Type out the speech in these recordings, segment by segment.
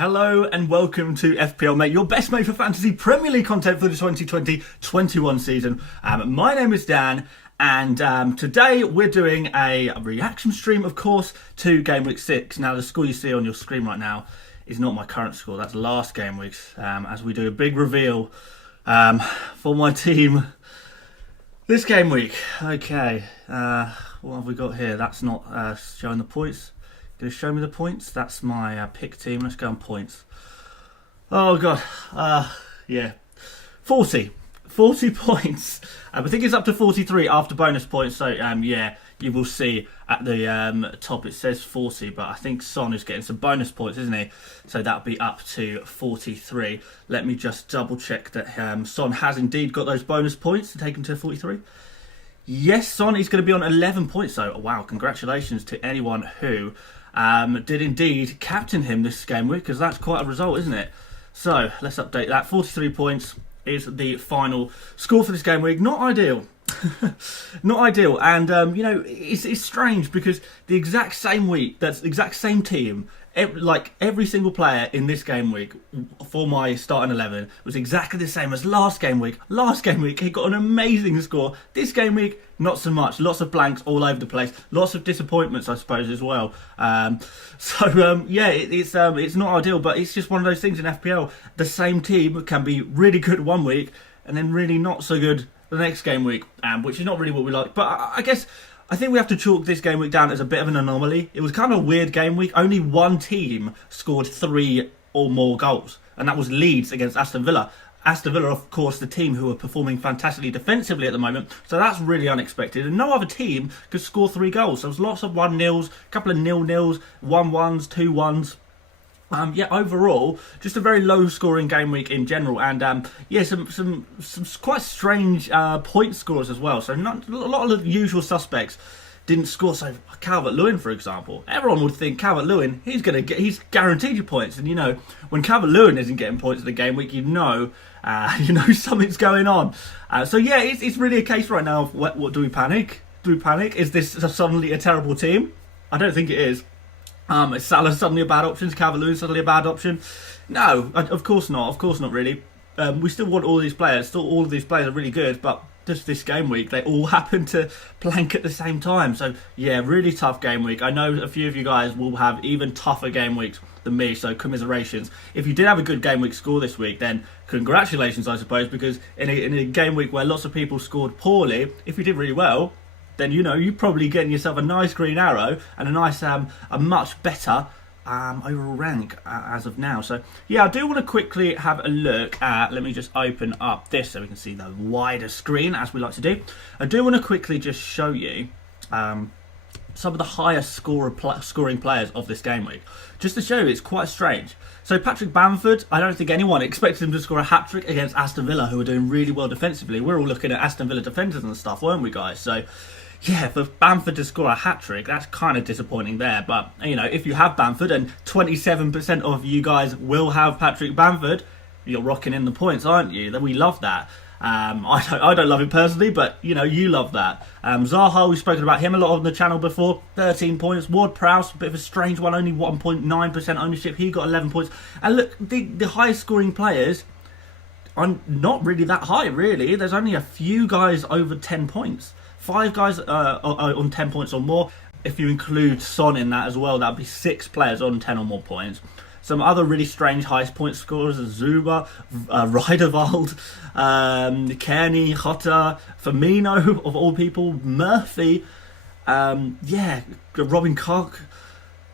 Hello and welcome to FPL Mate, your best mate for fantasy Premier League content for the 2020-21 season. My name is Dan, and today we're doing a reaction stream, of course, to Game Week 6. Now, the score you see on your screen right now is not my current score, that's last Game Week's, as we do a big reveal for my team this Game Week. Okay, what have we got here? That's not showing the points. Going to show me the points? That's my pick team. Let's go on points. Oh, God. Yeah. 40 points. I think it's up to 43 after bonus points. So, yeah, you will see at the top it says 40. But I think Son is getting some bonus points, isn't he? So that'll be up to 43. Let me just double check that Son has indeed got those bonus points to take him to 43. Yes, Son is going to be on 11 points. So, wow, congratulations to anyone who did indeed captain him this game week, because that's quite a result, isn't it? So let's update that. 43 points is the final score for this game week. Not ideal. Not ideal. And you know, it's strange because the exact same week, that's the exact same team, like every single player in this game week for my starting 11 was exactly the same as last game week. Last game week he got an amazing score. This game week not so much. Lots of blanks all over the place. Lots of disappointments, I suppose, as well. Yeah, it's not ideal, but it's just one of those things in FPL. The same team can be really good one week and then really not so good the next game week, which is not really what we like. But I think we have to chalk this game week down as a bit of an anomaly. It was kind of a weird game week. Only one team scored 3 or more goals, and that was Leeds against Aston Villa. Aston Villa, of course, the team who are performing fantastically defensively at the moment, so that's really unexpected. And no other team could score 3 goals. There was lots of 1-0s, a couple of 0-0s, 1-1s, 2-1s. Yeah, overall, just a very low-scoring game week in general, and yeah, some quite strange point scores as well. So not a lot of the usual suspects didn't score. So Calvert-Lewin, for example, everyone would think Calvert-Lewin, he's guaranteed you points, and you know when Calvert-Lewin isn't getting points in the game week, you know something's going on. So yeah, it's really a case right now of what do we panic? Do we panic? Is this suddenly a terrible team? I don't think it is. Is Salah suddenly a bad option? Is Calvert-Lewin suddenly a bad option? No, of course not. Of course not really. We still want all these players. Still, all of these players are really good, but just this game week, they all happen to blank at the same time. So, yeah, really tough game week. I know a few of you guys will have even tougher game weeks than me, so commiserations. If you did have a good game week score this week, then congratulations, I suppose, because in a game week where lots of people scored poorly, if you did really well, then you know you're probably getting yourself a nice green arrow and a nice a much better overall rank as of now. So yeah, I do want to quickly have a look at, let me just open up this so we can see the wider screen as we like to do. I do want to quickly just show you some of the highest scoring players of this game week, just to show you it's quite strange. So Patrick Bamford, I don't think anyone expected him to score a hat-trick against Aston Villa, who are doing really well defensively. We're all looking at Aston Villa defenders and stuff, weren't we, guys? So yeah, for Bamford to score a hat-trick, that's kind of disappointing there. But, you know, if you have Bamford, and 27% of you guys will have Patrick Bamford, you're rocking in the points, aren't you? We love that. I don't love it personally, but, you know, you love that. Zaha, we've spoken about him a lot on the channel before, 13 points. Ward-Prowse, a bit of a strange one, only 1.9% ownership. He got 11 points. And look, the highest scoring players are not really that high, really. There's only a few guys over 10 points. 5 guys are on 10 points or more. If you include Son in that as well, that'd be 6 players on 10 or more points. Some other really strange highest point scorers are Zuba, Riederwald, Kearney, Jota, Firmino, of all people, Murphy, yeah, Robin Koch,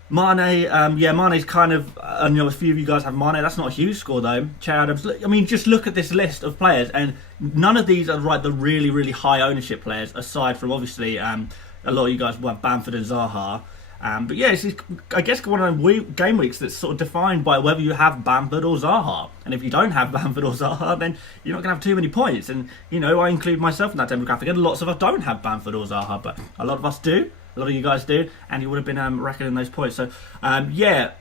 Mane. Yeah, Mane's kind of, you know, a few of you guys have Mane. That's not a huge score though. Che Adams. I mean, just look at this list of players, and none of these are the really, really high ownership players. Aside from obviously, a lot of you guys will have Bamford and Zaha. But yeah, it's I guess one of those game weeks that's sort of defined by whether you have Bamford or Zaha. And if you don't have Bamford or Zaha, then you're not going to have too many points. And you know, I include myself in that demographic. And lots of us don't have Bamford or Zaha, but a lot of us do. A lot of you guys do, and you would have been reckoning those points. So, yeah,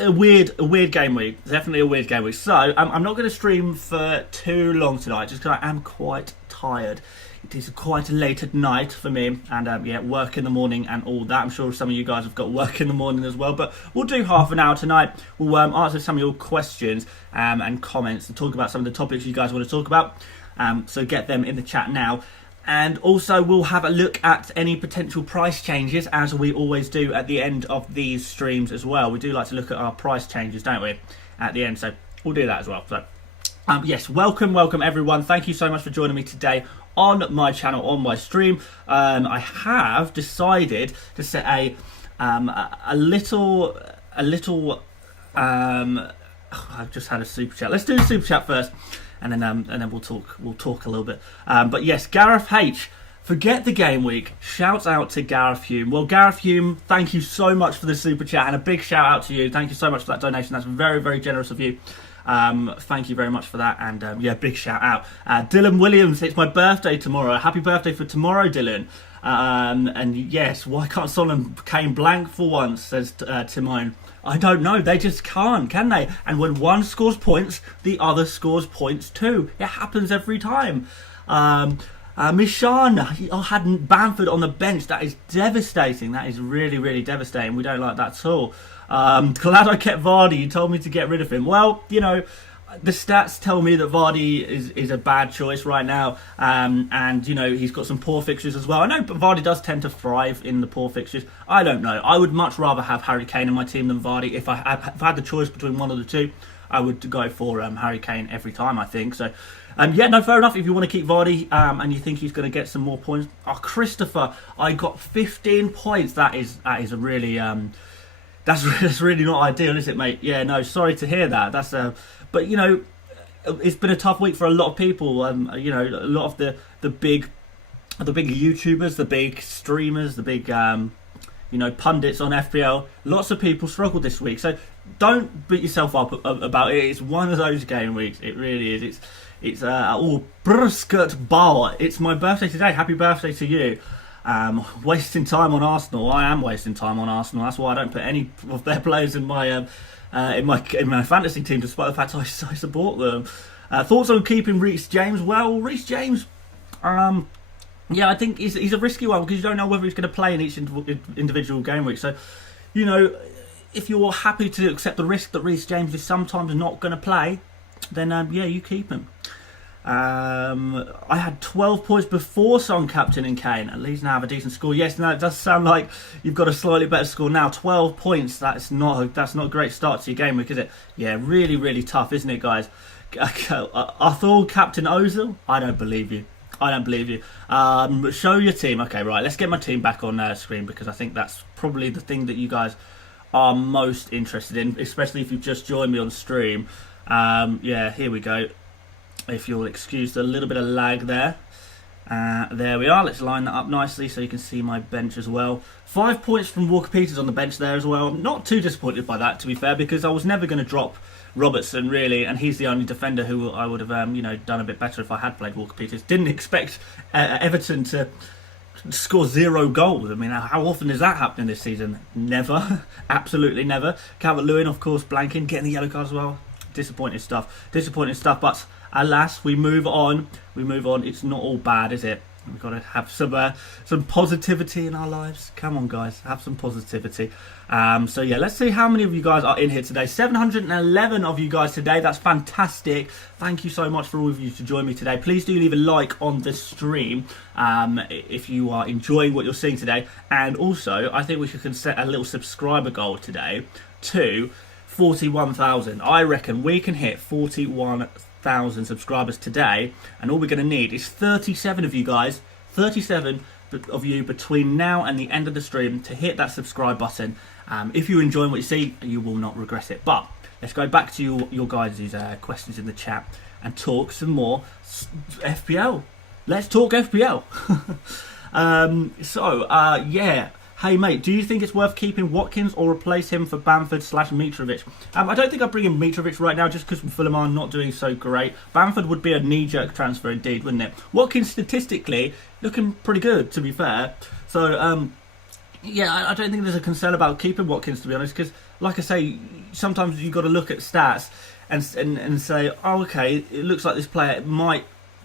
a weird game week. Definitely a weird game week. So, I'm not going to stream for too long tonight, just because I am quite tired. it is quite late at night for me, and yeah, work in the morning and all that. I'm sure some of you guys have got work in the morning as well, but we'll do half an hour tonight. We'll answer some of your questions and comments and talk about some of the topics you guys want to talk about. So get them in the chat now. And also we'll have a look at any potential price changes, as we always do at the end of these streams as well. We do like to look at our price changes, don't we, at the end, so we'll do that as well. So yes, welcome everyone. Thank you so much for joining me today on my channel, on my stream. I have decided to set a little I've just had a super chat. Let's do the super chat first, and then we'll talk a little bit. But yes, Gareth H, forget the game week. Shouts out to Gareth Hume. Well, Gareth Hume, thank you so much for the super chat, and a big shout out to you. Thank you so much for that donation. That's very, very generous of you. Thank you very much for that, and yeah, big shout out. Dylan Williams, it's my birthday tomorrow. Happy birthday for tomorrow, Dylan. And yes, why can't Solomon came blank for once, says Timone. I don't know, they just can't, can they? And when one scores points, the other scores points too. It happens every time. Mishan had Bamford on the bench. That is devastating. That is really, really devastating. We don't like that at all. Glad I kept Vardy. You told me to get rid of him. Well, you know, the stats tell me that Vardy is a bad choice right now, and you know, he's got some poor fixtures as well. I know Vardy does tend to thrive in the poor fixtures. I don't know. I would much rather have Harry Kane in my team than Vardy. If I had the choice between one of the two, I would go for Harry Kane every time, I think. So, yeah, no, fair enough. If you want to keep Vardy and you think he's going to get some more points. Oh, Christopher, I got 15 points. That is a really that's really not ideal, is it, mate? Yeah, no, sorry to hear that. That's but you know, it's been a tough week for a lot of people. You know, a lot of the big YouTubers, the big streamers, the big you know, pundits on FPL. Lots of people struggled this week, so don't beat yourself up about it. It's one of those game weeks. It really is. It's Brusket Bauer. It's my birthday today. Happy birthday to you. Wasting time on Arsenal. I am wasting time on Arsenal. That's why I don't put any of their players in my fantasy team, despite the fact I support them. Thoughts on keeping Reece James? Well, Reece James, yeah, I think he's a risky one because you don't know whether he's going to play in each individual game week. So, you know, if you're happy to accept the risk that Reece James is sometimes not going to play, then yeah, you keep him. I had 12 points before Son captain and Kane. At least now I have a decent score. Yes, now it does sound like you've got a slightly better score now. 12 points. That's not a great start to your game week, is it? Yeah, really, really tough, isn't it, guys? Arthur captain Ozil. I don't believe you. Show your team. Okay, right. Let's get my team back on screen, because I think that's probably the thing that you guys are most interested in, especially if you've just joined me on stream. Yeah, here we go. If you'll excuse the little bit of lag there. There we are. Let's line that up nicely so you can see my bench as well. 5 points from Walker-Peters on the bench there as well. Not too disappointed by that, to be fair, because I was never going to drop Robertson, really, and he's the only defender who I would have you know, done a bit better if I had played Walker-Peters. Didn't expect Everton to score 0 goals. I mean, how often is that happening this season? Never. Absolutely never. Calvert-Lewin, of course, blanking, getting the yellow card as well. Disappointing stuff, but alas, we move on. It's not all bad, is it? We've got to have some positivity in our lives. Come on, guys, have some positivity. So yeah, let's see how many of you guys are in here today. 711 of you guys today. That's fantastic. Thank you so much for all of you to join me today. Please do leave a like on this stream if you are enjoying what you're seeing today. And also, I think we should set a little subscriber goal today to 41,000. I reckon we can hit 41,000 subscribers today, and all we're going to need is 37 of you guys, 37 of you between now and the end of the stream to hit that subscribe button. If you're enjoying what you see, you will not regret it. But let's go back to your guys' questions in the chat and talk some more FPL. Let's talk FPL. Yeah. Hey mate, do you think it's worth keeping Watkins or replace him for Bamford/Mitrovic? I don't think I'd bring in Mitrovic right now, just because Fulham are not doing so great. Bamford would be a knee-jerk transfer indeed, wouldn't it? Watkins statistically looking pretty good, to be fair. So yeah, I don't think there's a concern about keeping Watkins, to be honest, because like I say, sometimes you've got to look at stats and say, oh, okay, it looks like this player might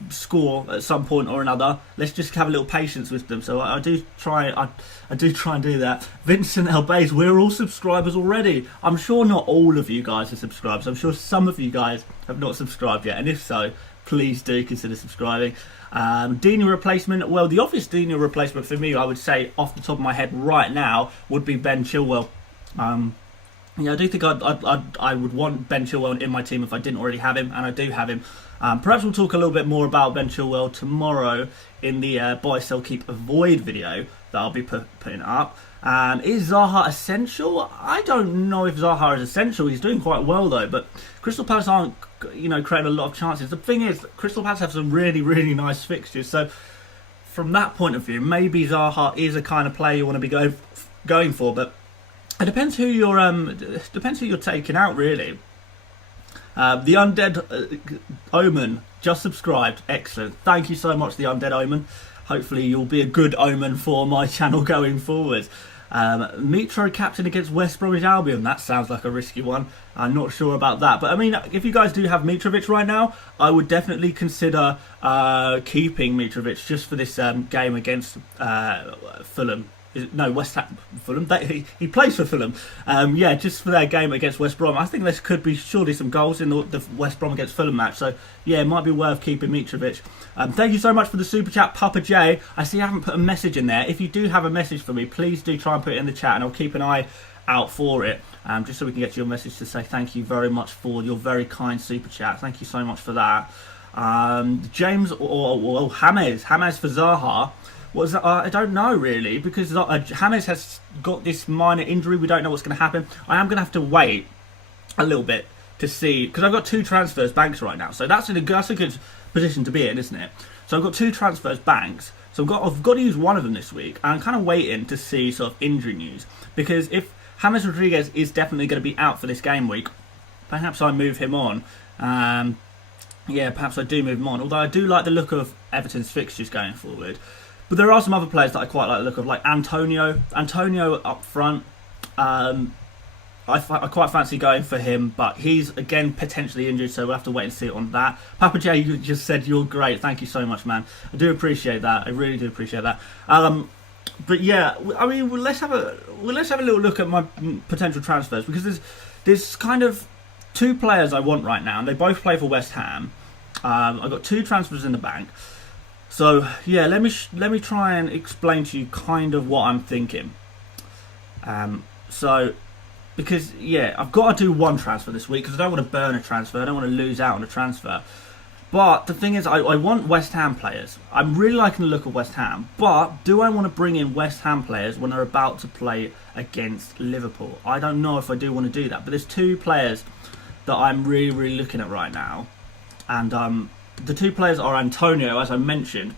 score at some point or another. Let's just have a little patience with them. So I do try and do that. Vincent Elbays, we're all subscribers already. I'm sure not all of you guys are subscribed. I'm sure some of you guys have not subscribed yet, and if so, please do consider subscribing. Dino replacement. Well, the obvious Dino replacement for me, I would say off the top of my head right now, would be Ben Chilwell. Yeah, I do think I would want Ben Chilwell in my team if I didn't already have him, and I do have him. Perhaps we'll talk a little bit more about Ben Chilwell tomorrow in the buy, sell, keep, avoid video that I'll be putting up. Is Zaha essential? I don't know if Zaha is essential. He's doing quite well though, but Crystal Palace aren't, creating a lot of chances. The thing is, Crystal Palace have some really, really nice fixtures. So from that point of view, maybe Zaha is a kind of player you want to be going for, but it depends who you're taking out, really. The Undead Omen just subscribed. Excellent. Thank you so much, the Undead Omen. Hopefully you'll be a good omen for my channel going forward. Mitro captain against West Bromwich Albion. That sounds like a risky one. I'm not sure about that. But I mean, if you guys do have Mitrovic right now, I would definitely consider keeping Mitrovic just for this game against Fulham. No, West Ham, Fulham. He plays for Fulham. Yeah, just for their game against West Brom. I think there could be surely some goals in the West Brom against Fulham match. So, yeah, it might be worth keeping Mitrovic. Thank you so much for the super chat, Papa J. I see I haven't put a message in there. If you do have a message for me, please do try and put it in the chat, and I'll keep an eye out for it. Just so we can get your message to say thank you very much for your very kind super chat. Thank you so much for that. James or James for Zaha. I don't know really, because James has got this minor injury. We don't know what's going to happen. I am going to have to wait a little bit to see, because I've got 2 transfers banks right now, so that's a good position to be in, isn't it? So I've got 2 transfers banks, so I've got to use one of them this week. And I'm kind of waiting to see sort of injury news, because if James Rodriguez is definitely going to be out for this game week, perhaps I move him on. Yeah, perhaps I do move him on. Although I do like the look of Everton's fixtures going forward. But there are some other players that I quite like the look of, like Antonio. Antonio up front. I quite fancy going for him, but he's, again, potentially injured, so we'll have to wait and see on that. Papa J, you just said you're great. Thank you so much, man. I do appreciate that. I really do appreciate that. But yeah, I mean, let's have a little look at my potential transfers, because there's kind of 2 players I want right now, and they both play for West Ham. I've got 2 transfers in the bank. So yeah, let me try and explain to you kind of what I'm thinking. Because yeah, I've got to do 1 transfer this week, because I don't want to burn a transfer. I don't want to lose out on a transfer. But the thing is, I want West Ham players. I'm really liking the look of West Ham. But do I want to bring in West Ham players when they're about to play against Liverpool? I don't know if I do want to do that. But there's 2 players that I'm really, really looking at right now, and the 2 players are Antonio, as I mentioned.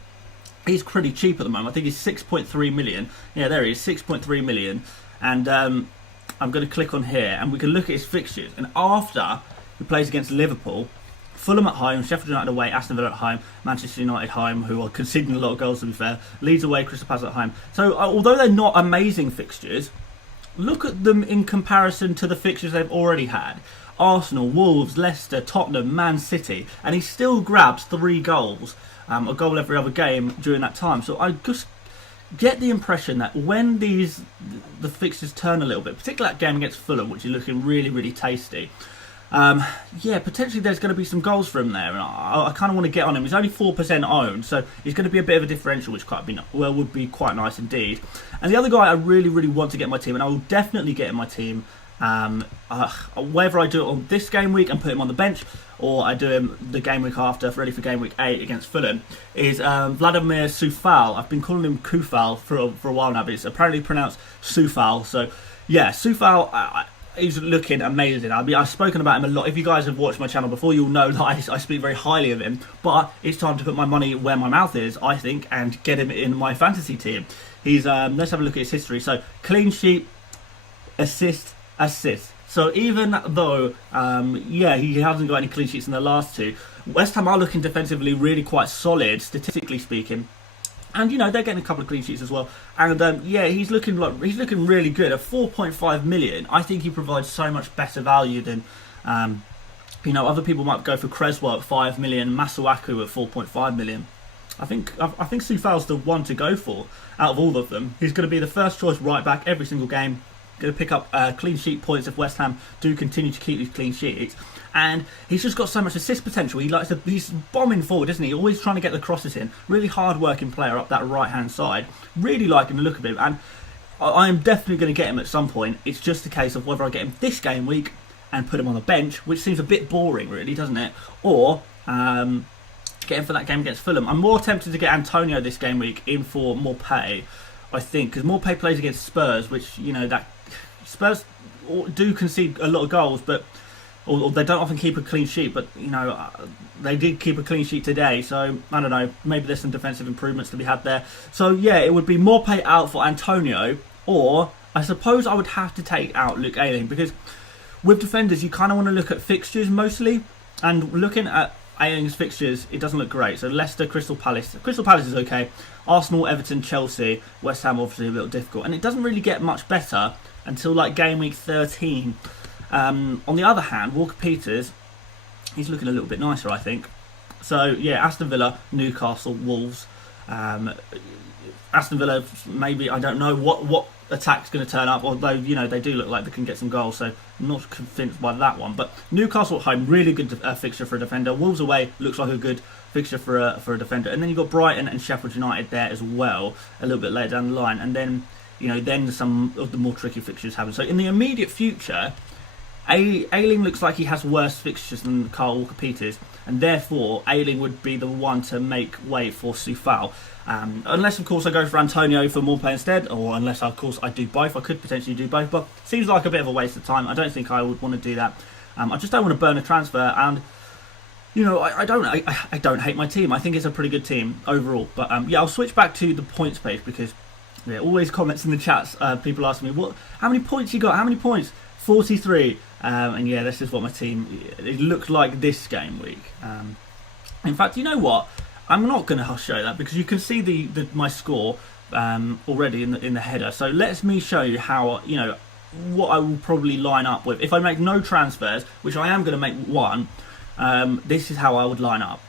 He's pretty cheap at the moment. I think he's 6.3 million. Yeah, there he is, 6.3 million. And I'm going to click on here, and we can look at his fixtures. And after he plays against Liverpool, Fulham at home, Sheffield United away, Aston Villa at home, Manchester United home, who are conceding a lot of goals to be fair, Leeds away, Crystal Palace at home. So although they're not amazing fixtures, look at them in comparison to the fixtures they've already had. Arsenal, Wolves, Leicester, Tottenham, Man City, and he still grabs 3 goals, a goal every other game during that time. So I just get the impression that when the fixtures turn a little bit, particularly that game against Fulham, which is looking really, really tasty, yeah, potentially there's going to be some goals for him there, and I kind of want to get on him. He's only 4% owned, so he's going to be a bit of a differential, which would be quite nice indeed. And the other guy I really, really want to get in my team, and I will definitely get in my team, whether I do it on this game week and put him on the bench, or I do him the game week after, ready for game week 8 against Fulham, is Vladimir Coufal. I've been calling him Coufal for a while now, but it's apparently pronounced Coufal. So yeah, Coufal, he's looking amazing. I mean, I've spoken about him a lot. If you guys have watched my channel before, you'll know that I speak very highly of him. But it's time to put my money where my mouth is, I think, and get him in my fantasy team. He's let's have a look at his history. So clean sheet, assist. So even though, yeah, he hasn't got any clean sheets in the last 2, West Ham are looking defensively really quite solid, statistically speaking. And, you know, they're getting a couple of clean sheets as well. And, yeah, he's looking really good. At 4.5 million, I think he provides so much better value than You know, other people might go for Creswell at 5 million, Masuaku at 4.5 million. I think Soufal's the one to go for out of all of them. He's going to be the first choice right back every single game. Going to pick up clean sheet points if West Ham do continue to keep these clean sheets. And he's just got so much assist potential. He's bombing forward, isn't he? Always trying to get the crosses in. Really hard-working player up that right-hand side. Really liking the look of him. And I am definitely going to get him at some point. It's just a case of whether I get him this game week and put him on the bench, which seems a bit boring, really, doesn't it? Or get him for that game against Fulham. I'm more tempted to get Antonio this game week in for Morpay, I think, because Morpay plays against Spurs, which, you know, that Spurs do concede a lot of goals, but or they don't often keep a clean sheet, but, you know, they did keep a clean sheet today, so I don't know, maybe there's some defensive improvements to be had there. So yeah, it would be Morpay out for Antonio, or I suppose I would have to take out Luke Ayling, because with defenders you kind of want to look at fixtures mostly, and looking at Ayling's fixtures, it doesn't look great. So Leicester, Crystal Palace is okay, Arsenal, Everton, Chelsea, West Ham obviously a little difficult, and it doesn't really get much better until like game week 13. On the other hand, Walker-Peters, he's looking a little bit nicer, I think. So yeah, Aston Villa, Newcastle, Wolves. Aston Villa, maybe, I don't know what attack's going to turn up, although, you know, they do look like they can get some goals, so I'm not convinced by that one. But Newcastle at home, really good fixture for a defender. Wolves away looks like a good fixture for a defender. And then you've got Brighton and Sheffield United there as well, a little bit later down the line. And then, you know, then some of the more tricky fixtures happen. So in the immediate future, Ayling looks like he has worse fixtures than Kyle Walker-Peters, and therefore Ayling would be the one to make way for Soufal. Unless, of course, I go for Antonio for Morpay instead, or unless, of course, I do both. I could potentially do both, but seems like a bit of a waste of time. I don't think I would want to do that. I just don't want to burn a transfer, and, you know, I don't hate my team. I think it's a pretty good team overall. But yeah, I'll switch back to the points page, because there are always comments in the chats. People ask me, how many points you got? How many points? 43. And yeah, this is what my team, it looked like this game week. In fact, you know what? I'm not going to show that, because you can see my score already in the header. So let me show you how, you know, what I will probably line up with. If I make no transfers, which I am going to make one, this is how I would line up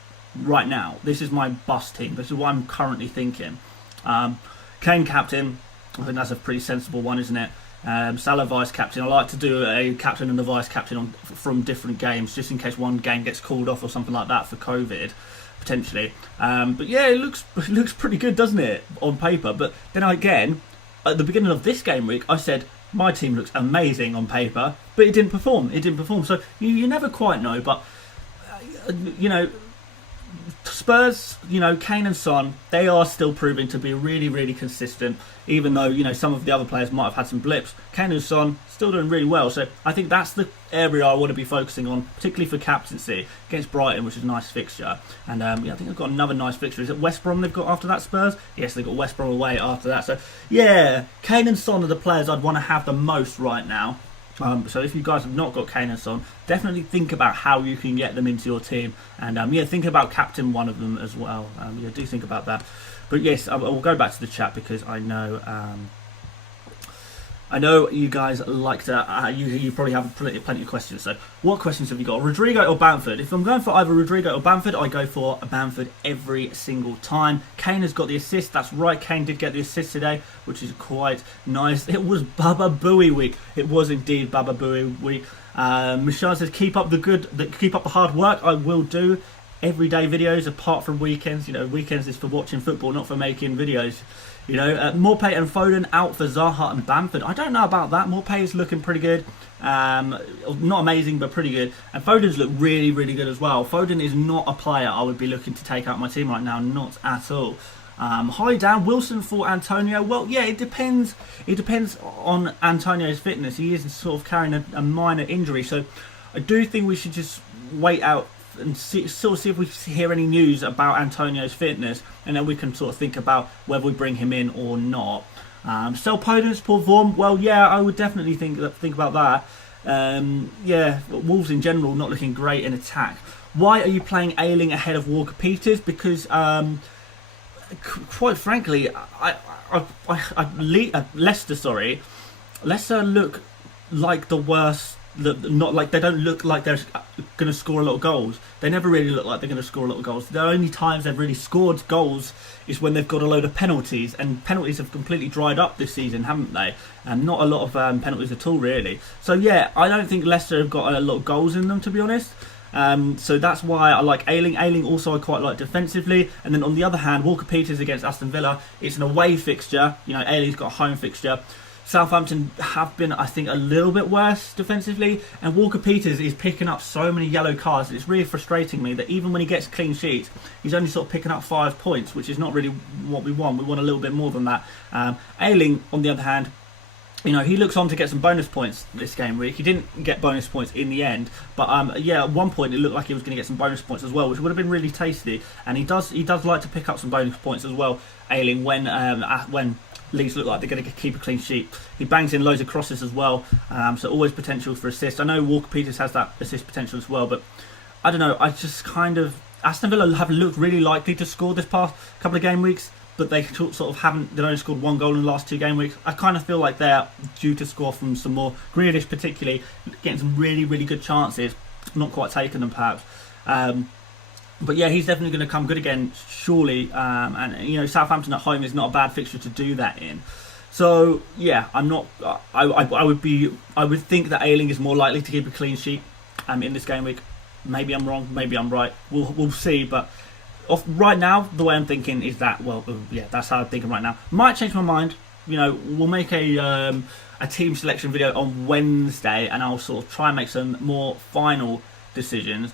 right now. This is my bus team. This is what I'm currently thinking. Kane captain. I think that's a pretty sensible one, isn't it? Salah vice captain. I like to do a captain and a vice captain from different games, just in case one game gets called off or something like that for COVID, potentially. But yeah, it looks pretty good, doesn't it, on paper? But then again, at the beginning of this game week, I said my team looks amazing on paper, but it didn't perform. So you never quite know. But you know, Spurs, you know, Kane and Son, they are still proving to be really, really consistent, even though, you know, some of the other players might have had some blips. Kane and Son still doing really well, so I think that's the area I want to be focusing on, particularly for captaincy against Brighton, which is a nice fixture. And yeah, I think I've got another nice fixture. Is it West Brom they've got after that, Spurs? Yes, they've got West Brom away after that. So yeah, Kane and Son are the players I'd want to have the most right now. So if you guys have not got Kane and Son, definitely think about how you can get them into your team, and yeah, think about captain one of them as well. Yeah, do think about that. But yes, I will go back to the chat, because I know you guys like to. You probably have plenty of questions. So what questions have you got? Rodrigo or Bamford? If I'm going for either Rodrigo or Bamford, I go for Bamford every single time. Kane has got the assist. That's right, Kane did get the assist today, which is quite nice. It was Baba Booey week. It was indeed Baba Booey week. Michelle says keep up the hard work. I will do everyday videos apart from weekends. You know, weekends is for watching football, not for making videos. You know, Morpay and Foden out for Zaha and Bamford. I don't know about that. Morpay is looking pretty good. Not amazing, but pretty good. And Foden's look really, really good as well. Foden is not a player I would be looking to take out my team right now. Not at all. Hi, Dan. Wilson for Antonio. Well, yeah, it depends. It depends on Antonio's fitness. He is sort of carrying a minor injury. So I do think we should just wait out and see if we hear any news about Antonio's fitness, and then we can sort of think about whether we bring him in or not. Sell Podence, Paul Vorm. Well, yeah, I would definitely think about that. Yeah, Wolves in general not looking great in attack. Why are you playing Ayling ahead of Walker-Peters? Because quite frankly, Leicester look like the worst not like they don't look like they're going to score a lot of goals. They never really look like they're going to score a lot of goals. The only times they've really scored goals is when they've got a load of penalties, and penalties have completely dried up this season, haven't they? And not a lot of penalties at all, really. So yeah, I don't think Leicester have got a lot of goals in them, to be honest. So that's why I like Ayling. Ayling also I quite like defensively. And then on the other hand, Walker-Peters against Aston Villa. It's an away fixture. You know, Ayling's got a home fixture. Southampton have been, I think, a little bit worse defensively, and Walker-Peters is picking up so many yellow cards. It's really frustrating me that even when he gets clean sheets, he's only sort of picking up 5 points, which is not really what we want. We want a little bit more than that. Ayling, on the other hand, you know, he looks on to get some bonus points this game week. He didn't get bonus points in the end, but yeah, at one point it looked like he was going to get some bonus points as well, which would have been really tasty. And he does like to pick up some bonus points as well, Ayling, when Leeds look like they're going to keep a clean sheet. He bangs in loads of crosses as well, so always potential for assist. I know Walker-Peters has that assist potential as well, but I don't know. I just kind of... Aston Villa have looked really likely to score this past couple of game weeks, but they sort of haven't. They've only scored 1 goal in the last 2 game weeks. I kind of feel like they're due to score from some more. Grealish particularly, getting some really, really good chances, not quite taking them perhaps. But yeah, he's definitely going to come good again, surely. And you know, Southampton at home is not a bad fixture to do that in. So yeah, I'm not. I would think that Ayling is more likely to keep a clean sheet in this game week. Maybe I'm wrong. Maybe I'm right. We'll see. But right now, the way I'm thinking is that, well, yeah, that's how I'm thinking right now. Might change my mind. You know, we'll make a team selection video on Wednesday, and I'll sort of try and make some more final decisions.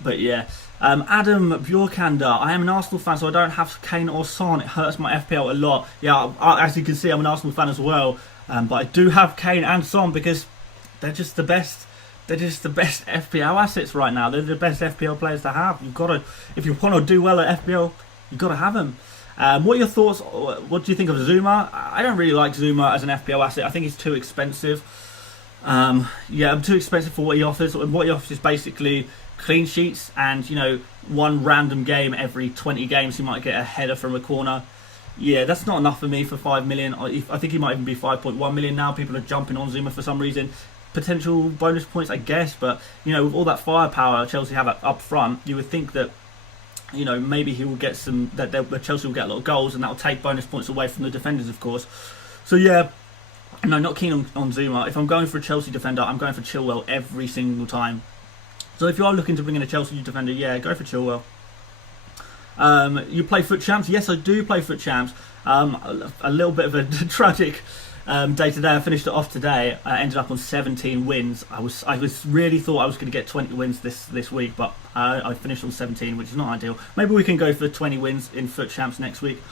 But yeah, Adam Bjorkander, I am an Arsenal fan, so I don't have Kane or Son. It hurts my FPL a lot. Yeah, as you can see, I'm an Arsenal fan as well. But I do have Kane and Son because they're just the best. They're just the best FPL assets right now. They're the best FPL players to have. You've got to, if you want to do well at FPL, you've got to have them. What are your thoughts? What do you think of Zuma? I don't really like Zuma as an FPL asset. I think he's too expensive. Yeah, too expensive for what he offers. What he offers is basically clean sheets, and you know, one random game every 20 games he might get a header from a corner. Yeah, that's not enough for me for 5 million. I think he might even be 5.1 million now. People are jumping on Zuma for some reason. Potential bonus points, I guess, but you know, with all that firepower Chelsea have up front, you would think that, you know, maybe he will get some, that Chelsea will get a lot of goals, and that will take bonus points away from the defenders, of course. So yeah, no, not keen on Zuma. If I'm going for a Chelsea defender, I'm going for Chilwell every single time. So if you are looking to bring in a Chelsea defender, yeah, go for Chilwell. You play Foot Champs? Yes, I do play Foot Champs. A little bit of a tragic day today. I finished it off today. I ended up on 17 wins. I really thought I was going to get 20 wins this week, but I finished on 17, which is not ideal. Maybe we can go for 20 wins in Foot Champs next week.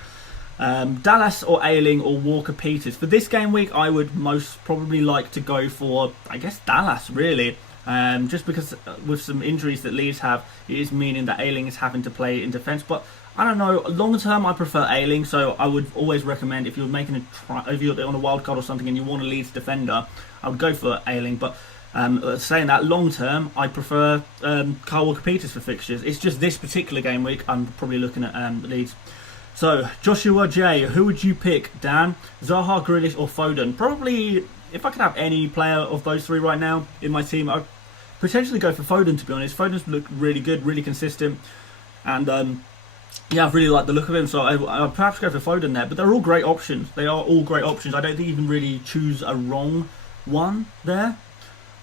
Dallas or Ayling or Walker-Peters. For this game week, I would most probably like to go for, I guess, Dallas, really. Just because with some injuries that Leeds have, it is meaning that Ayling is having to play in defence. But I don't know, long term I prefer Ayling, so I would always recommend, if you're making if you're on a wild card or something and you want a Leeds defender, I would go for Ayling. But saying that, long term I prefer Kyle Walker-Peters for fixtures. It's just this particular game week I'm probably looking at Leeds. So Joshua J, who would you pick, Dan? Zaha, Grealish or Foden? Probably, if I could have any player of those 3 right now in my team, I'd potentially go for Foden, to be honest. Foden's looked really good, really consistent, and yeah, I've really liked the look of him, so I'd perhaps go for Foden there. But they're all great options. They are all great options. I don't think you can really choose a wrong one there.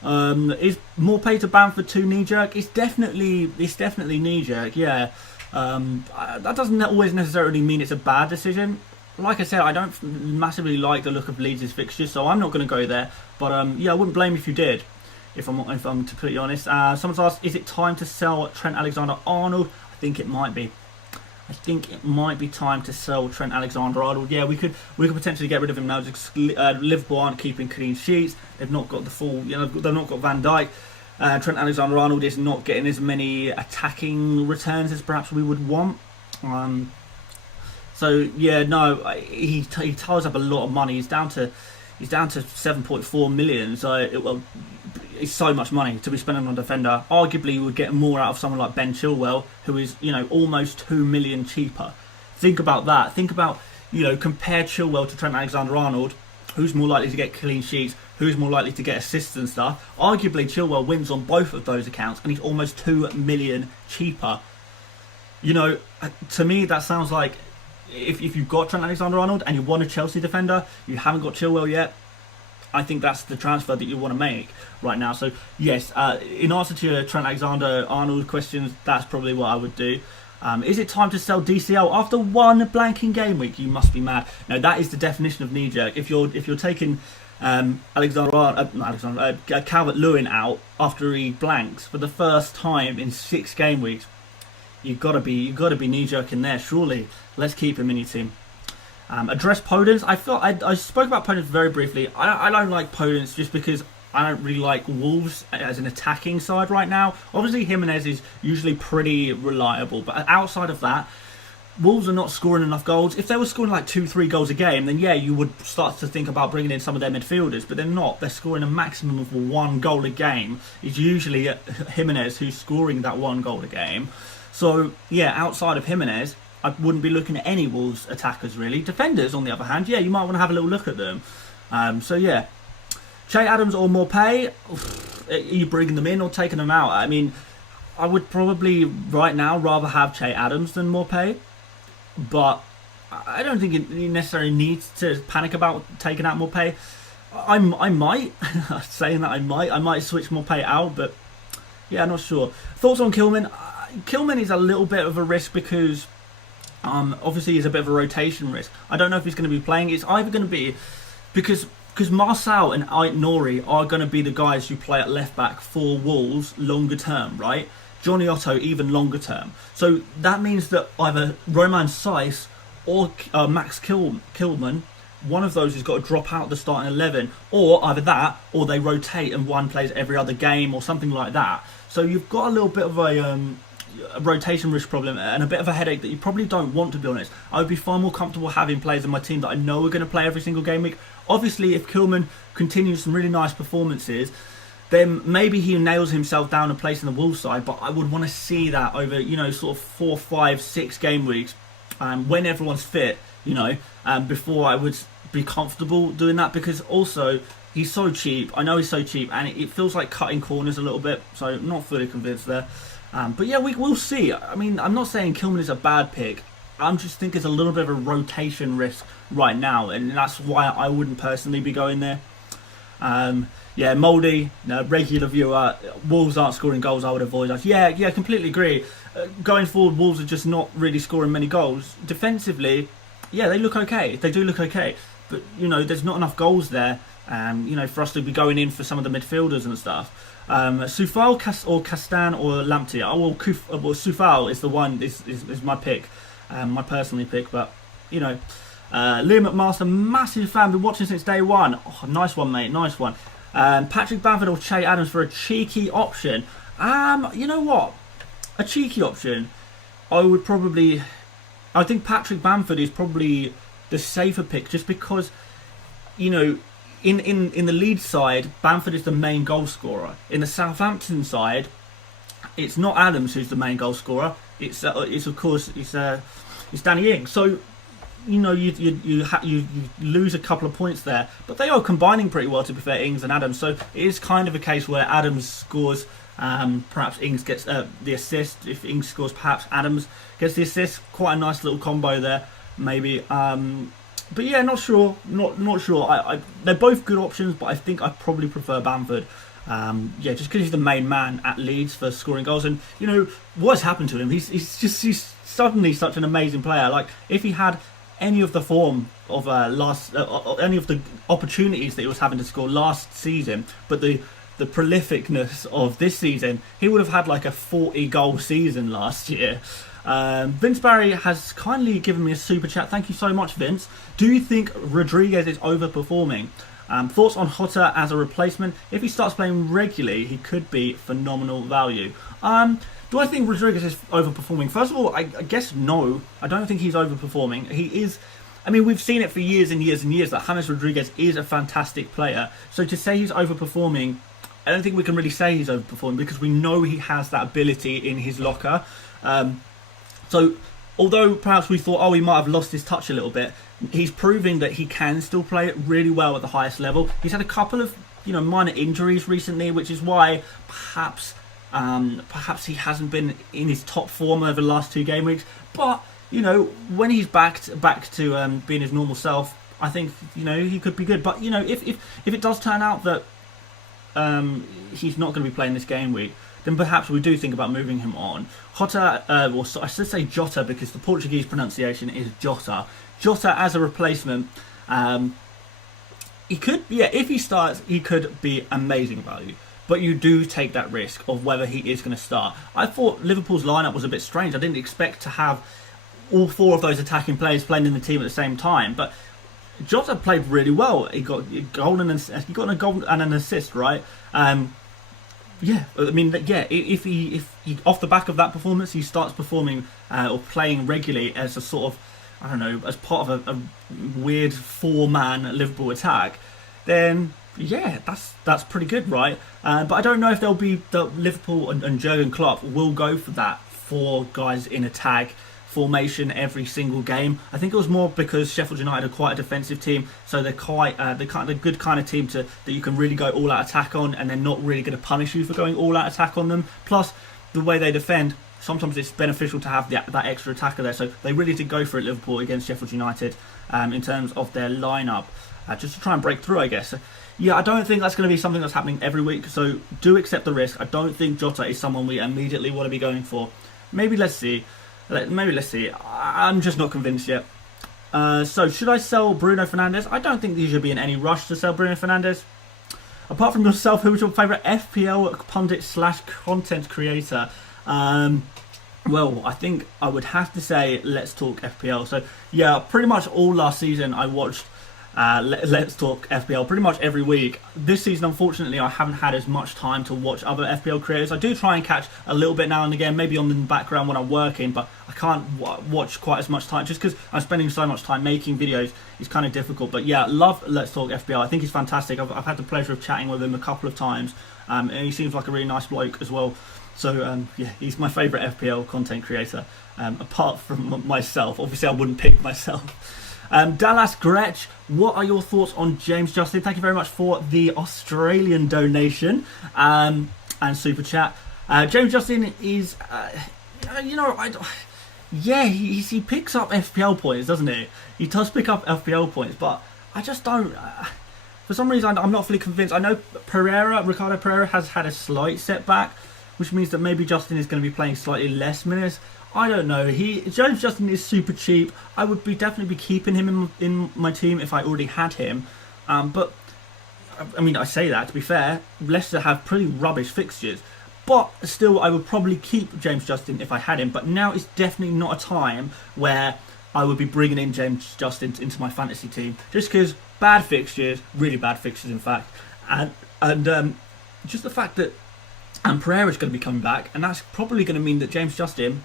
Is more pay to Bamford too knee-jerk? It's definitely knee-jerk, yeah. That doesn't always necessarily mean it's a bad decision. Like I said, I don't massively like the look of Leeds' fixtures, so I'm not going to go there. But yeah, I wouldn't blame if you did, if I'm completely honest. Someone's asked, is it time to sell Trent Alexander-Arnold? I think it might be. I think it might be time to sell Trent Alexander-Arnold. Yeah, we could potentially get rid of him now. Just, Liverpool aren't keeping clean sheets. They've not got the full, you know, they've not got Van Dijk. Trent Alexander-Arnold is not getting as many attacking returns as perhaps we would want. So yeah, no, he ties up a lot of money. He's down to 7.4 million. So it's so much money to be spending on a defender. Arguably, you would get more out of someone like Ben Chilwell, who is, you know, almost 2 million cheaper. Think about that. Think about, you know, compare Chilwell to Trent Alexander-Arnold. Who's more likely to get clean sheets? who's more likely to get assists and stuff. Arguably, Chilwell wins on both of those accounts, and he's almost 2 million cheaper. You know, to me, that sounds like if you've got Trent Alexander-Arnold and you want a Chelsea defender, you haven't got Chilwell yet, I think that's the transfer that you want to make right now. So, yes, in answer to your Trent Alexander-Arnold questions, that's probably what I would do. Is it time to sell DCL after one blanking game week? You must be mad. No, that is the definition of knee-jerk. If you're taking Calvert-Lewin out after he blanks for the first time in 6 game weeks, you've got to be knee-jerk in there. Surely, let's keep him in your team. Address Podence. I spoke about Podence very briefly. I don't like Podence just because I don't really like Wolves as an attacking side right now. Obviously, Jimenez is usually pretty reliable, but outside of that, Wolves are not scoring enough goals. If they were scoring like 2-3 goals a game, then yeah, you would start to think about bringing in some of their midfielders, but they're not. They're scoring a maximum of 1 goal a game. It's usually Jimenez who's scoring that 1 goal a game. So yeah, outside of Jimenez, I wouldn't be looking at any Wolves attackers really. Defenders, on the other hand, yeah, you might want to have a little look at them. So yeah, Che Adams or Morpay, are you bringing them in or taking them out? I mean, I would probably right now rather have Che Adams than Morpay, but I don't think you necessarily need to panic about taking out Morpay. I might, saying that I might switch Morpay out, but yeah, I'm not sure. Thoughts on Killman? Killman is a little bit of a risk because obviously he's a bit of a rotation risk. I don't know if he's going to be playing. It's either going to be because Marcel and Ait-Nouri are going to be the guys who play at left back for Wolves longer term, right? Johnny Otto even longer term. So that means that either Roman Saiss or Max Killman, one of those has got to drop out the starting 11, or either that or they rotate and one plays every other game or something like that. So you've got a little bit of a rotation risk problem and a bit of a headache that you probably don't want, to be honest. I would be far more comfortable having players in my team that I know are going to play every single game week. Obviously, if Killman continues some really nice performances, then maybe he nails himself down a place in the Wolves side, but I would want to see that over, sort of 4, 5, 6 game weeks when everyone's fit, before I would be comfortable doing that, because also he's so cheap. I know he's so cheap, and it feels like cutting corners a little bit, so I'm not fully convinced there. But yeah, we'll see. I mean, I'm not saying Killman is a bad pick. I'm just think it's a little bit of a rotation risk right now, and that's why I wouldn't personally be going there. Yeah, Mouldy, regular viewer, Wolves aren't scoring goals, I would avoid that. Yeah, completely agree. Going forward, Wolves are just not really scoring many goals. Defensively, yeah, they look okay. They do look okay. But, there's not enough goals there, for us to be going in for some of the midfielders and stuff. Soufal or Castan or Lamptey. Soufal is the one, is my pick. My personal pick, but, Liam McMaster, massive fan, been watching since day one. Oh, nice one, mate, nice one. Patrick Bamford or Che Adams for a cheeky option. You know what? A cheeky option, I think Patrick Bamford is probably the safer pick, just because, in the Leeds side, Bamford is the main goal scorer. In the Southampton side, it's not Adams who's the main goal scorer. It's Danny Ings. So, you lose a couple of points there, but they are combining pretty well, to be fair, Ings and Adams. So it is kind of a case where Adams scores, perhaps Ings gets the assist. If Ings scores, perhaps Adams gets the assist. Quite a nice little combo there, maybe. But yeah, not sure. Not sure. They're both good options, but I think I probably prefer Bamford. Just because he's the main man at Leeds for scoring goals, and what's happened to him? He's suddenly such an amazing player. Like, if he had any of the form of any of the opportunities that he was having to score last season, but the prolificness of this season, he would have had like a 40 goal season last year. Vince Barry has kindly given me a super chat. Thank you so much, Vince. Do you think Rodriguez is overperforming? Thoughts on Jota as a replacement? If he starts playing regularly, he could be phenomenal value. Do I think Rodriguez is overperforming? First of all, I guess no. I don't think he's overperforming. He is. I mean, we've seen it for years and years and years that James Rodriguez is a fantastic player. So to say he's overperforming, I don't think we can really say he's overperforming, because we know he has that ability in his locker. So although perhaps we thought, oh, he might have lost his touch a little bit, he's proving that he can still play it really well at the highest level. He's had a couple of minor injuries recently, which is why perhaps he hasn't been in his top form over the last 2 game weeks. But when he's back to being his normal self, I think he could be good. But if it does turn out that he's not going to be playing this game week, then perhaps we do think about moving him on. Jota, I should say Jota because the Portuguese pronunciation is Jota. Jota as a replacement, he could, if he starts, he could be amazing value. But you do take that risk of whether he is going to start. I thought Liverpool's lineup was a bit strange. I didn't expect to have all 4 of those attacking players playing in the team at the same time. But Jota played really well. He got a goal and an assist, right? If he off the back of that performance, he starts performing or playing regularly as a sort of, I don't know, as part of a weird 4-man Liverpool attack, then that's pretty good, right? But I don't know if Liverpool and Jurgen Klopp will go for that 4 guys in a tag formation every single game. I think it was more because Sheffield United are quite a defensive team, so they're a good kind of team that you can really go all out attack on, and they're not really going to punish you for going all out attack on them. Plus, the way they defend, sometimes it's beneficial to have that extra attacker there. So they really did go for it, Liverpool, against Sheffield United in terms of their lineup, just to try and break through, I guess. I don't think that's going to be something that's happening every week, so do accept the risk. I don't think Jota is someone we immediately want to be going for. Maybe let's see. I'm just not convinced yet. So should I sell Bruno Fernandez? I don't think there should be in any rush to sell Bruno Fernandez. Apart from yourself, who was your favourite FPL pundit / content creator? Well, I think I would have to say Let's Talk FPL. So pretty much all last season I watched Let's Talk FPL pretty much every week. This season, unfortunately, I haven't had as much time to watch other FPL creators. I do try and catch a little bit now and again, maybe on the background when I'm working, but I can't watch quite as much time just because I'm spending so much time making videos. It's kind of difficult. But love Let's Talk FPL. I think he's fantastic. I've had the pleasure of chatting with him a couple of times, and he seems like a really nice bloke as well. So he's my favourite FPL content creator, apart from myself. Obviously, I wouldn't pick myself. Dallas Gretch, what are your thoughts on James Justin? Thank you very much for the Australian donation and super chat. James Justin is, he picks up FPL points, doesn't he? He does pick up FPL points, but I just don't. For some reason, I'm not fully convinced. I know Ricardo Pereira has had a slight setback, which means that maybe Justin is going to be playing slightly less minutes. I don't know. James Justin is super cheap. I would definitely be keeping him in my team if I already had him. But I mean, I say that to be fair. Leicester have pretty rubbish fixtures, but still, I would probably keep James Justin if I had him. But now is definitely not a time where I would be bringing in James Justin into my fantasy team, just because bad fixtures, really bad fixtures, in fact, and just the fact that Pereira is going to be coming back, and that's probably going to mean that James Justin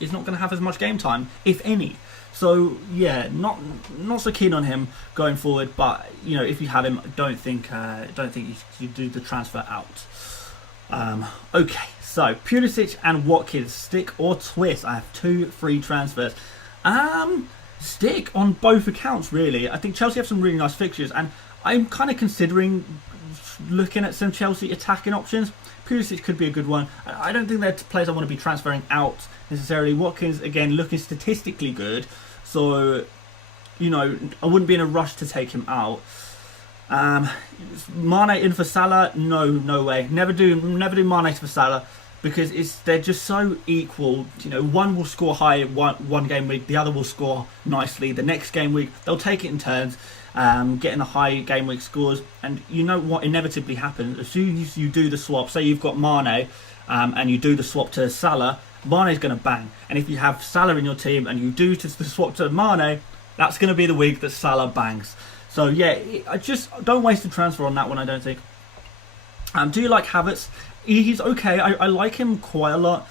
is not going to have as much game time, if any. So not so keen on him going forward. But if you have him, don't think you do the transfer out. Okay, so Pulisic and Watkins, stick or twist? I have 2 free transfers. Stick on both accounts, really. I think Chelsea have some really nice fixtures, and I'm kind of considering looking at some Chelsea attacking options. Pulisic could be a good one. I don't think they're players I want to be transferring out necessarily. Watkins, again, looking statistically good, so I wouldn't be in a rush to take him out. Mane in for Salah? No way. Never do Mane for Salah, because they're just so equal. One will score high one game week, the other will score nicely. The next game week, they'll take it in turns. Getting the high game week scores, and you know what inevitably happens as soon as you do the swap. Say you've got Mane and you do the swap to Salah, Mane's going to bang. And if you have Salah in your team and you do the swap to Mane, that's going to be the week that Salah bangs. So I just don't waste a transfer on that one, I don't think. Do you like Havertz? He's okay. I like him quite a lot.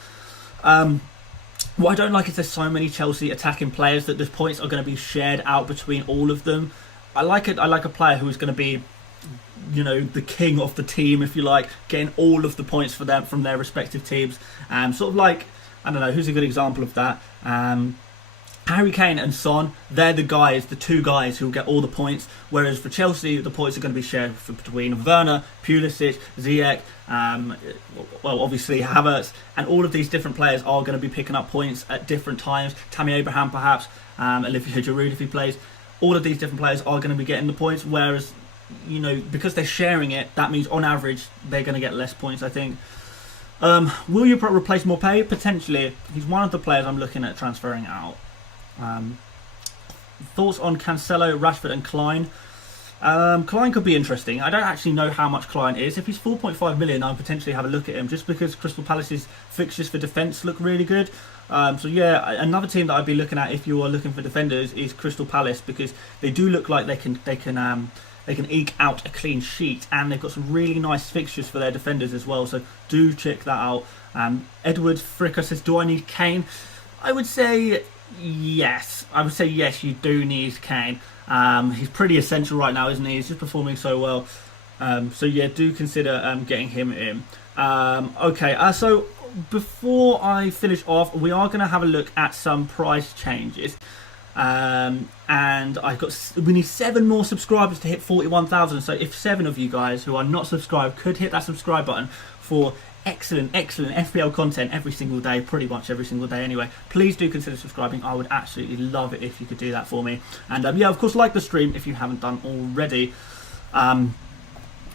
What I don't like is there's so many Chelsea attacking players that the points are going to be shared out between all of them. I like a player who is going to be, the king of the team, if you like, getting all of the points for them from their respective teams. Sort of like I don't know, who's a good example of that? Harry Kane and Son, they're the two guys who will get all the points, whereas for Chelsea, the points are going to be shared between Werner, Pulisic, Ziyech, obviously Havertz, and all of these different players are going to be picking up points at different times. Tammy Abraham perhaps, Olivier Giroud if he plays. All of these different players are going to be getting the points, whereas, because they're sharing it, that means on average they're going to get less points, I think. Will you replace Morpay? Potentially. He's one of the players I'm looking at transferring out. Thoughts on Cancelo, Rashford and Klein? Klein could be interesting. I don't actually know how much Klein is. If he's 4.5 million, I'll potentially have a look at him, just because Crystal Palace's fixtures for defence look really good. So yeah, another team that I'd be looking at if you are looking for defenders is Crystal Palace, because they do look like they can eke out a clean sheet, and they've got some really nice fixtures for their defenders as well. So do check that out. Edward Fricker says, "Do I need Kane?" I would say yes. You do need Kane. He's pretty essential right now, isn't he? He's just performing so well. So yeah, do consider getting him in. Okay, so before I finish off, we are going to have a look at some price changes. And we need 7 more subscribers to hit 41,000. So if 7 of you guys who are not subscribed could hit that subscribe button for excellent FPL content every single day, pretty much every single day anyway, please do consider subscribing. I would absolutely love it if you could do that for me. And yeah, of course, like the stream if you haven't done already.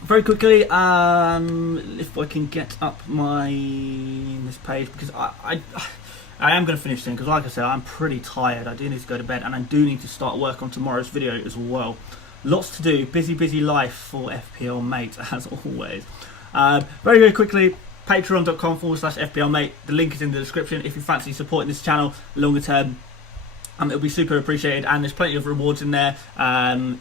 Very quickly, if I can get up this page, because I am going to finish soon, because like I said, I'm pretty tired. I do need to go to bed, and I do need to start work on tomorrow's video as well. Lots to do, busy life for FPL Mate, as always. Very quickly, patreon.com/FPL Mate. The link is in the description if you fancy supporting this channel longer term. It'll be super appreciated, and there's plenty of rewards in there.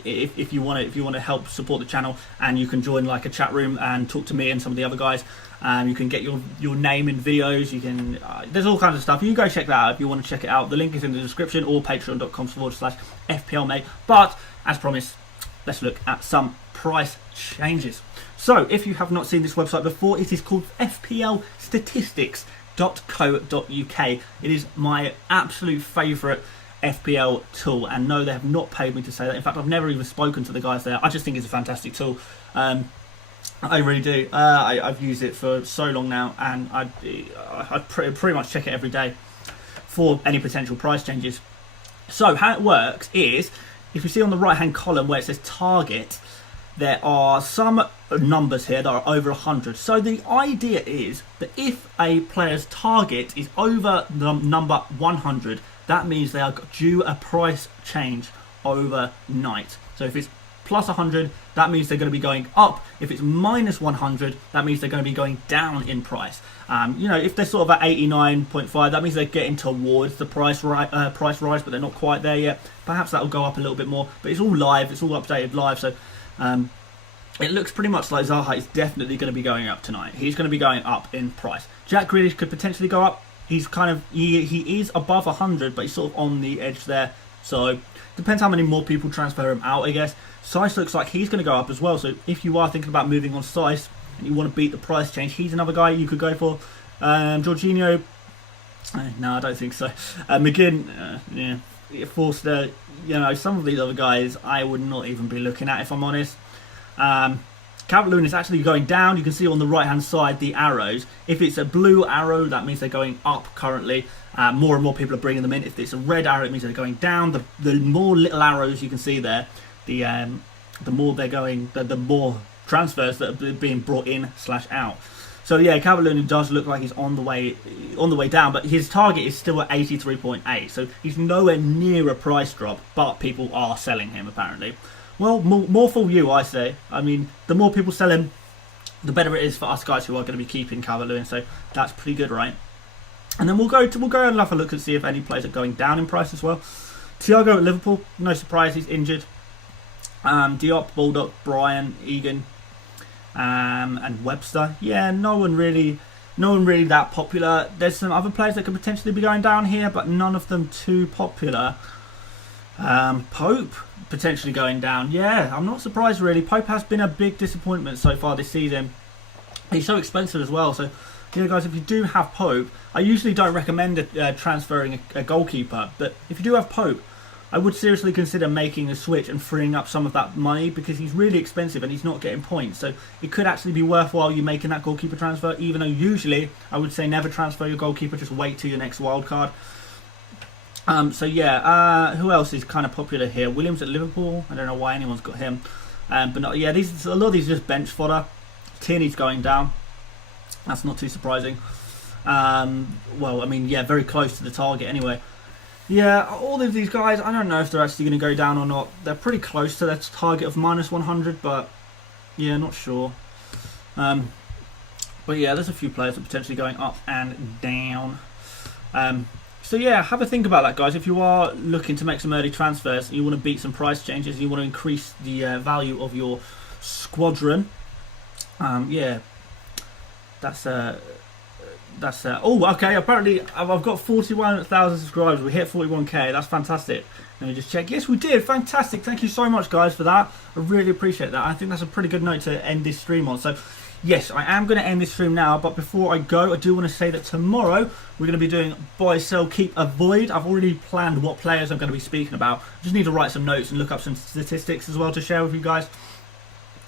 If you want to help support the channel, and you can join like a chat room and talk to me and some of the other guys. You can get your name in videos. You can there's all kinds of stuff. You go check that out if you want to check it out. The link is in the description, or patreon.com/FPL Mate. But as promised, let's look at some price changes. So if you have not seen this website before, it is called FPLstatistics.co.uk. It is my absolute favourite FPL tool, and no, they have not paid me to say that. In fact, I've never even spoken to the guys there. I just think it's a fantastic tool. I really do. I've used it for so long now, and I pretty much check it every day for any potential price changes. So how it works is, if you see on the right hand column where it says target, there are some numbers here that are over 100. So the idea is that if a player's target is over the number 100, that means they are due a price change overnight. So if it's plus 100, that means they're going to be going up. If it's minus 100, that means they're going to be going down in price. If they're sort of at 89.5, that means they're getting towards the price rise, but they're not quite there yet. Perhaps that will go up a little bit more, but it's all live. It's all updated live. So it looks pretty much like Zaha is definitely going to be going up tonight. He's going to be going up in price. Jack Grealish could potentially go up. He's he is above 100, but he's sort of on the edge there. So depends how many more people transfer him out, I guess. Sice looks like he's going to go up as well. So if you are thinking about moving on Sice and you want to beat the price change, he's another guy you could go for. Jorginho, no, I don't think so. McGinn, yeah. Forster, some of these other guys I would not even be looking at, if I'm honest. Calvert-Lewin is actually going down. You can see on the right hand side the arrows. If it's a blue arrow, that means they're going up currently. More and more people are bringing them in. If it's a red arrow, it means they're going down. The more little arrows you can see there, the more they're going, the more transfers that are being brought in / out. So yeah, Calvert-Lewin does look like he's on the way down, but his target is still at 83.8. So he's nowhere near a price drop, but people are selling him apparently. Well, more for you, I say. I mean, the more people sell him, the better it is for us guys who are going to be keeping Calvert-Lewin. So that's pretty good, right? And then we'll go and have a look and see if any players are going down in price as well. Thiago at Liverpool, no surprise, he's injured. Diop, Baldock, Bryan, Egan, and Webster. Yeah, no one really that popular. There's some other players that could potentially be going down here, but none of them too popular. Pope potentially going down. Yeah, I'm not surprised really. Pope has been a big disappointment so far this season. He's so expensive as well, so Yeah, guys, if you do have Pope, I usually don't recommend transferring a goalkeeper, but if you do have Pope, I would seriously consider making a switch and freeing up some of that money, because he's really expensive and he's not getting points. So it could actually be worthwhile you making that goalkeeper transfer, even though usually I would say never transfer your goalkeeper, just wait till your next wild card. So yeah, who else is kind of popular here? Williams at Liverpool. I don't know why anyone's got him. But not, yeah, a lot of these are just bench fodder. Tierney's going down. That's not too surprising. Well, I mean, yeah, very close to the target anyway. Yeah, all of these guys, I don't know if they're actually going to go down or not. They're pretty close to their target of minus 100, but yeah, not sure. But yeah, there's a few players that are potentially going up and down. So yeah, have a think about that, guys. If you are looking to make some early transfers, you want to beat some price changes, you want to increase the value of your squadron. Yeah, that's oh, okay, apparently I've got 41,000 subscribers. We hit 41k. That's fantastic. Let me just check. Yes, we did. Fantastic. Thank you so much, guys, for that. I really appreciate that. I think that's a pretty good note to end this stream on. So yes, I am going to end this stream now, but before I go, I do want to say that tomorrow we're going to be doing buy, sell, keep, avoid. I've already planned what players I'm going to be speaking about. I just need to write some notes and look up some statistics as well to share with you guys.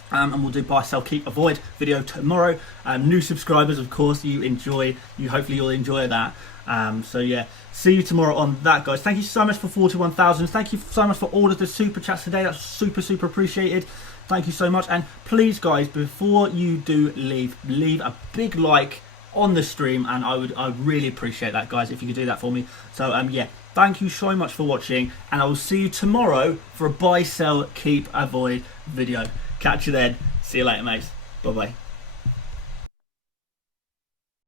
And we'll do buy, sell, keep, avoid video tomorrow. New subscribers, of course, hopefully you'll enjoy that. So yeah, see you tomorrow on that, guys. Thank you so much for 41,000. Thank you so much for all of the super chats today. That's super appreciated. Thank you so much. And please, guys, before you do leave a big like on the stream, and I'd really appreciate that, guys, if you could do that for me. So yeah, thank you so much for watching, and I will see you tomorrow for a buy, sell, keep, avoid video. Catch you then. See you later, mates. Bye bye.